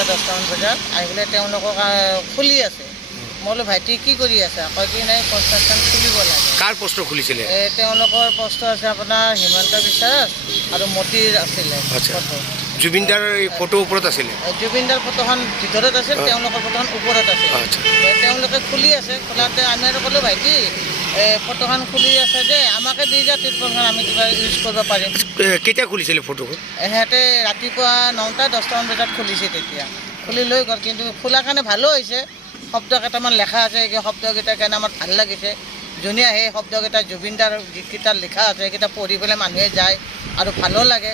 9টা-10টামান বজাত আহি পেলাই তেওঁলোকক খুলি আছে। মই বোলো ভাইটি কি কৰি আছে? কয় কি নাই কনষ্ট্ৰাকশ্যন খুলিব লাগে। কাৰ পোষ্ট খুলিছিলে? তেওঁলোকৰ পোষ্ট আছে আপোনাৰ হিমন্ত বিশ্বাস আৰু মতিৰ আছিলে ফটো। জুবিন দাৰ ফটো ওপৰত আছিলে? জুবিন দাৰ ফটোখন ভিতৰত আছিল, তেওঁলোকৰ ফটোখন ওপৰত আছিল। তেওঁলোকে খুলি আছে, খোলাতে আমি আৰু ক'লোঁ ভাইটি ফটোখন খুলি আছে যে আমাকে দি যা তিৰপলখন, আমি কিবা ইউজ কৰিব পাৰিম। কেতিয়া খুলিছিলে ফটোখন? সিহঁতে ৰাতিপুৱা 9টা-10টামান বজাত খুলিছে, তেতিয়া খুলি লৈ গ'ল। কিন্তু খোলাৰ কাৰণে ভালো হৈছে, শব্দ কেইটামান লেখা আছে, সেই শব্দকেইটাৰ কাৰণে আমাৰ ভাল লাগিছে। যোনে আহে সেই শব্দকেইটা জুবিনদাৰ গীতকেইটা লিখা আছে, সেইকেইটা পঢ়ি পেলাই মানুহে যায় আৰু ভালো লাগে।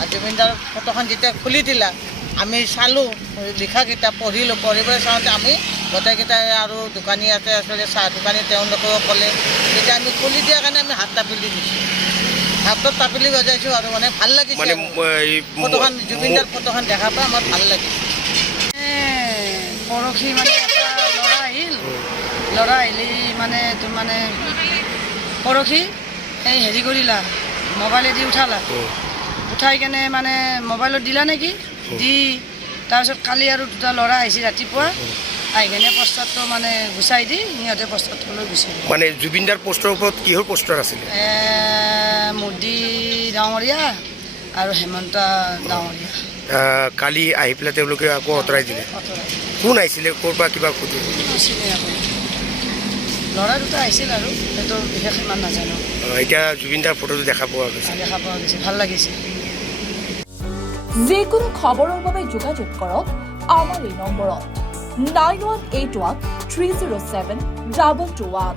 আৰু জুবিনদাৰ ফটোখন যেতিয়া খুলি দিলা আমি চালোঁ, লিখাকেইটা পঢ়িলোঁ, পঢ়ি পেলাই চাওঁতে আমি গোটেইকেইটাই আৰু দোকানী আছে আচলতে চাহ দোকানী, তেওঁলোকেও ক'লে। তেতিয়া আমি খুলি দিয়াৰ কাৰণে আমি হাত তাপিলি দিছোঁ, হাতত তাপিলি বজাইছোঁ আৰু মানে ভাল লাগিছে। ফটোখন জুবিনদাৰ ফটোখন দেখা পাই আমাৰ ভাল লাগিছে। পৰহি মানে এটা ল'ৰা আহিলি মানে পৰহি এই হেৰি কৰিলা, মোবাইলেদি উঠালা, উঠাই কেনে মানে মোবাইলত দিলা নেকি, দি তাৰপিছত কালি আৰু 2টা ল'ৰা আহিছে ৰাতিপুৱা, আহি কেনে পষ্টাৰটো মানে গুচাই দি সিহঁতে পষ্টাৰটো লৈ গুচি গ'ল। মানে জুবিনদাৰ পোষ্টৰ ওপৰত কিহৰ পোষ্টাৰ আছিলে? মোদী ডাঙৰীয়া আৰু হেমন্ত ডাঙৰীয়া। কালি আহি পেলাই তেওঁলোকে আকৌ আঁতৰাই দিলে। কোন আহিছিলে, ক'ৰ পৰা কিবা সুধিব? ল'ৰা 2টা আহিছিল আৰু সেইটো বিশেষ ইমান নাজানো। এতিয়া জুবিনদাৰ ফটোটো দেখা পোৱা গৈছে, ভাল লাগিছে। যিকোনো খবৰৰ বাবে যোগাযোগ কৰক আমাৰ এই নম্বৰত 9181 307 221।